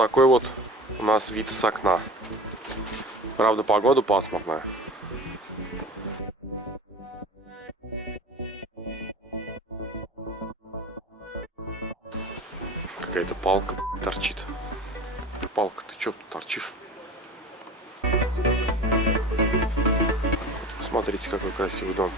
такой вот у нас вид с окна. Правда, погода пасмурная. Какая-то палка торчит. Палка, ты чё тут торчишь? Смотрите, какой красивый дом.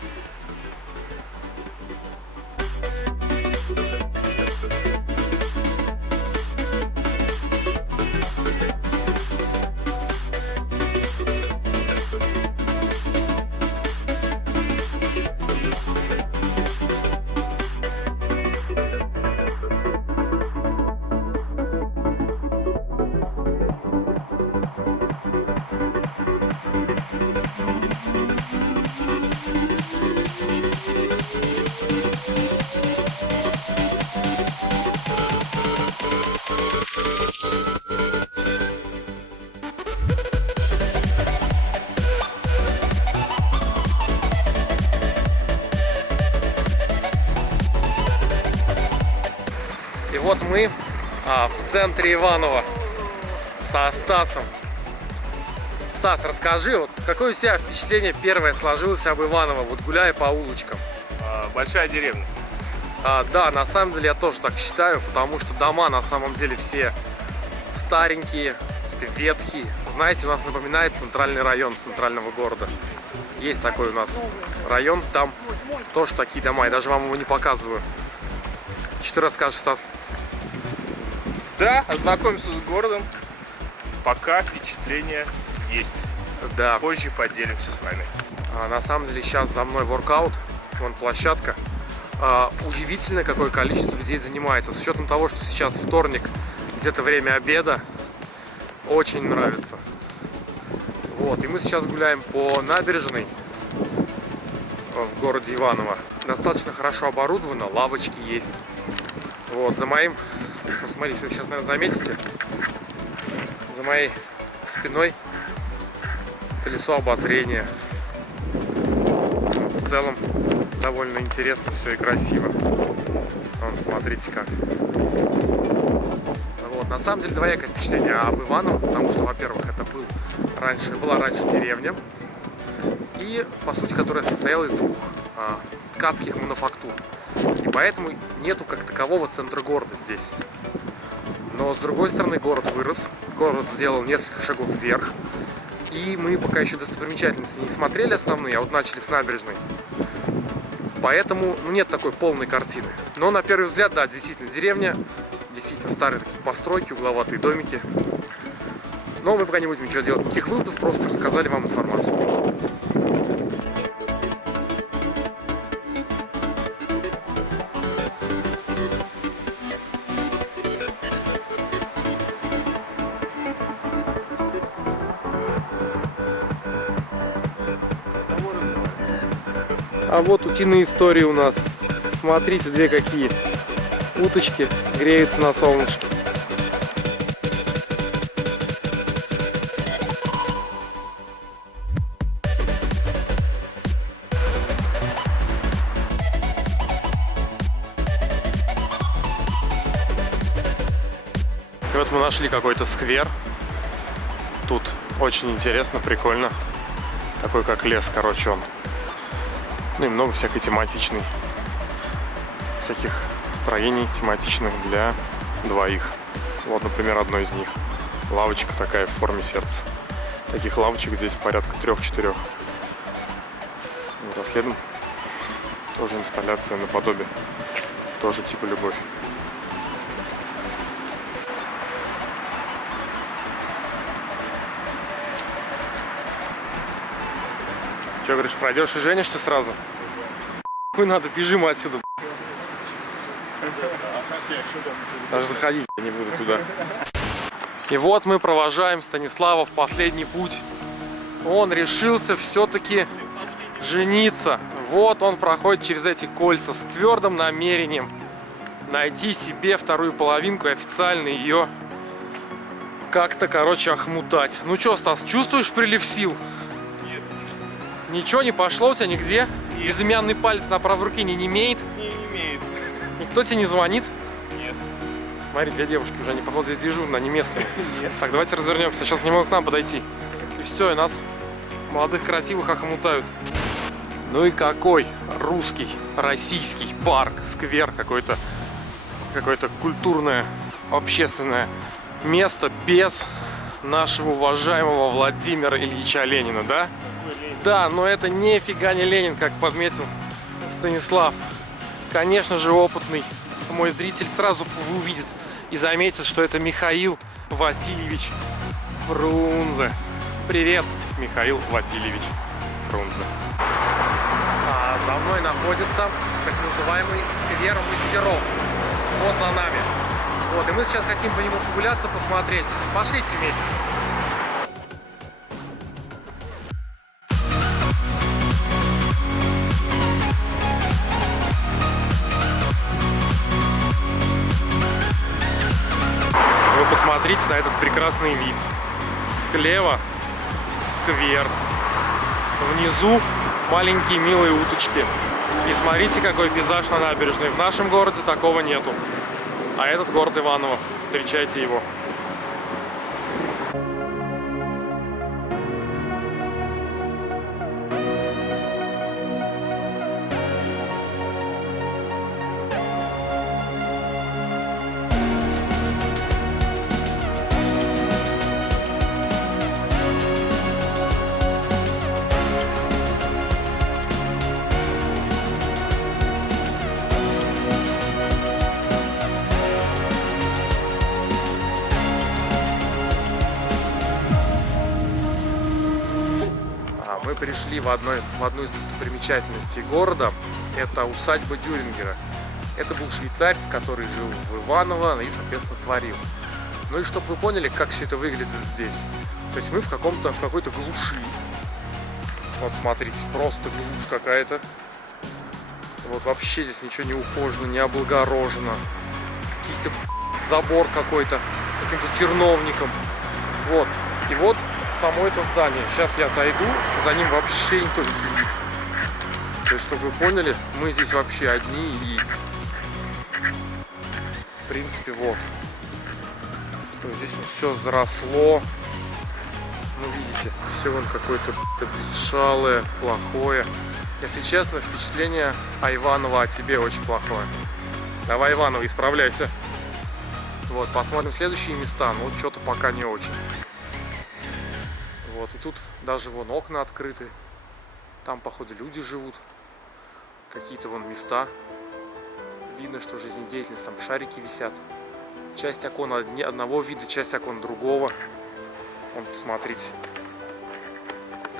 И вот мы в центре Иваново со Стасом. Стас, расскажи, вот какое у тебя впечатление первое сложилось об Иваново, вот гуляя по улочкам? Большая деревня. Да, на самом деле я тоже так считаю, потому что дома на самом деле все старенькие, какие-то ветхие. Знаете, у нас напоминает центральный район центрального города. Есть такой у нас район, там тоже такие дома, я даже вам его не показываю. Что ты расскажешь, Стас? Да, ознакомимся с городом. Пока впечатление есть. Да. Позже поделимся с вами. На самом деле сейчас за мной воркаут, вон площадка. Удивительно, какое количество людей занимается. С учетом того, что сейчас вторник, где-то время обеда, очень нравится. Вот, и мы сейчас гуляем по набережной в городе Иваново. Достаточно хорошо оборудовано, лавочки есть. Вот, за моим, смотрите, вы сейчас, наверное, заметите, за моей спиной колесо обозрения. В целом довольно интересно все и красиво. Вон, смотрите как. Вот, на самом деле двоякое впечатление об Иваново, потому что, во-первых, это была раньше деревня, и, по сути, которая состояла из двух ткацких мануфактур. И поэтому нету как такового центра города здесь. Но, с другой стороны, город вырос, город сделал несколько шагов вверх. И мы пока еще достопримечательности не смотрели основные, а вот начали с набережной. Поэтому нет такой полной картины. Но на первый взгляд, да, действительно деревня, действительно старые такие постройки, угловатые домики. Но мы пока не будем ничего делать, никаких выводов, просто рассказали вам информацию. А вот утиные истории у нас. Смотрите, две какие. Уточки греются на солнышке. И вот мы нашли какой-то сквер. Тут очень интересно, прикольно. Такой как лес, короче, он. Ну и много всякой тематичной. Всяких строений тематичных для двоих. Вот, например, одно из них. Лавочка такая в форме сердца. Таких лавочек здесь порядка 3-4. Вот, а следом тоже инсталляция наподобие. Тоже типа любовь. Че, говоришь, пройдешь и женишься сразу? Хуй надо, бежим отсюда. Даже заходить я не буду туда. И вот мы провожаем Станислава в последний путь. Он решился все-таки жениться. Вот он проходит через эти кольца с твердым намерением найти себе вторую половинку и официально ее как-то, короче, охмутать. Ну что, Стас, чувствуешь прилив сил? Нет. Ничего не пошло у тебя нигде? Нет. Безымянный палец на правой руке не имеет? Не имеет. Никто тебе не звонит? Нет. Смотри, две девушки уже, они, походу, здесь дежурные, они местные. Так, давайте развернемся. Сейчас не могут к нам подойти. И все, и нас, молодых красивых, охомутают. Ну и какой русский, российский парк, сквер, какое-то культурное, общественное место без нашего уважаемого Владимира Ильича Ленина, да? Да, но это нифига не Ленин, как подметил Станислав. Конечно же, опытный мой зритель сразу увидит и заметит, что это Михаил Васильевич Фрунзе. Привет, Михаил Васильевич Фрунзе. А за мной находится так называемый сквер мастеров. Вот за нами. Вот, и мы сейчас хотим по нему прогуляться, посмотреть. Пошлите вместе. Вы посмотрите на этот прекрасный вид. Слева сквер. Внизу маленькие милые уточки. И смотрите, какой пейзаж на набережной. В нашем городе такого нету. А этот город Иваново. Встречайте его. Мы пришли в одну из достопримечательностей города. Это усадьба Дюрингера. Это был швейцарец, который жил в Иваново и, соответственно, творил. Ну и чтобы вы поняли, как все это выглядит здесь. То есть мы в какой-то глуши. Вот смотрите, просто глушь какая-то. Вот вообще здесь ничего не ухожено, не облагорожено. Какие-то забор какой-то с каким-то терновником. Вот. И вот само это здание. Сейчас я отойду, за ним вообще никто не следит. То есть, чтобы вы поняли, мы здесь вообще одни и, в принципе, вот. То есть, здесь вот все заросло. Ну, видите, все вон какое-то обветшалое, плохое. Если честно, впечатление о Иваново о тебе очень плохое. Давай, Иваново, исправляйся. Вот, посмотрим следующие места. Ну, что-то пока не очень. Вот, и тут даже вон окна открыты. Там, походу, люди живут. Какие-то вон места. Видно, что жизнедеятельность, там шарики висят. Часть окон одного вида, часть окон другого. Вон, посмотрите.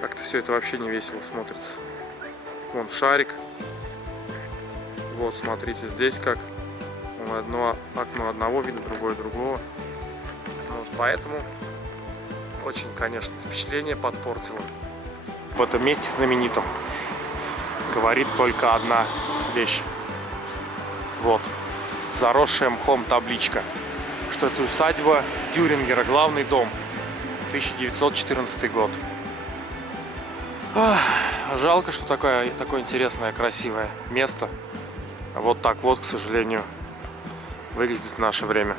Как-то все это вообще не весело смотрится. Вон шарик. Вот, смотрите, здесь как. Вон одно окно одного вида, другое другого. Вот, поэтому очень, конечно, впечатление подпортило. В этом месте знаменитом говорит только одна вещь. Вот, заросшая мхом табличка, что это усадьба Дюрингера, главный дом, 1914 год. Ах, жалко, что такое интересное, красивое место. Вот так вот, к сожалению, выглядит в наше время.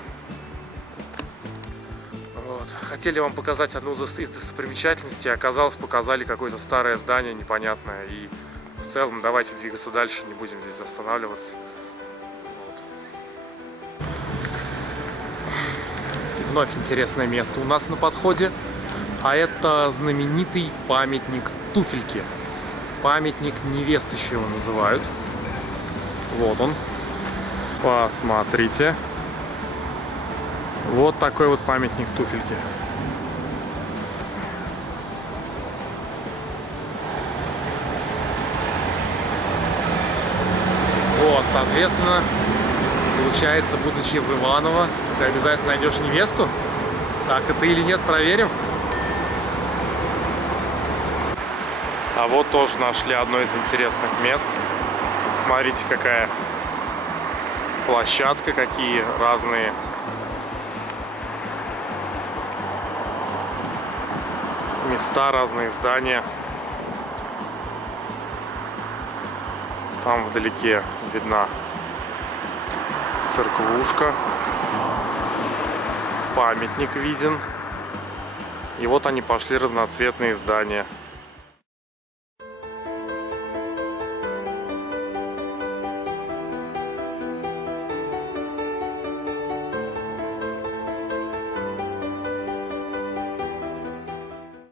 Вот. Хотели вам показать одну из достопримечательностей, оказалось, показали какое-то старое здание непонятное. И в целом давайте двигаться дальше, не будем здесь останавливаться. Вот. И вновь интересное место у нас на подходе. А это знаменитый памятник туфельке. Памятник невест еще его называют. Вот он. Посмотрите. Вот такой вот памятник туфельке. Вот, соответственно, получается, будучи в Иваново, ты обязательно найдешь невесту. Так это или нет, проверим. А вот тоже нашли одно из интересных мест. Смотрите, какая площадка, какие разные места, разные здания. Там вдалеке видна церквушка. памятник виден. И вот они пошли, разноцветные здания.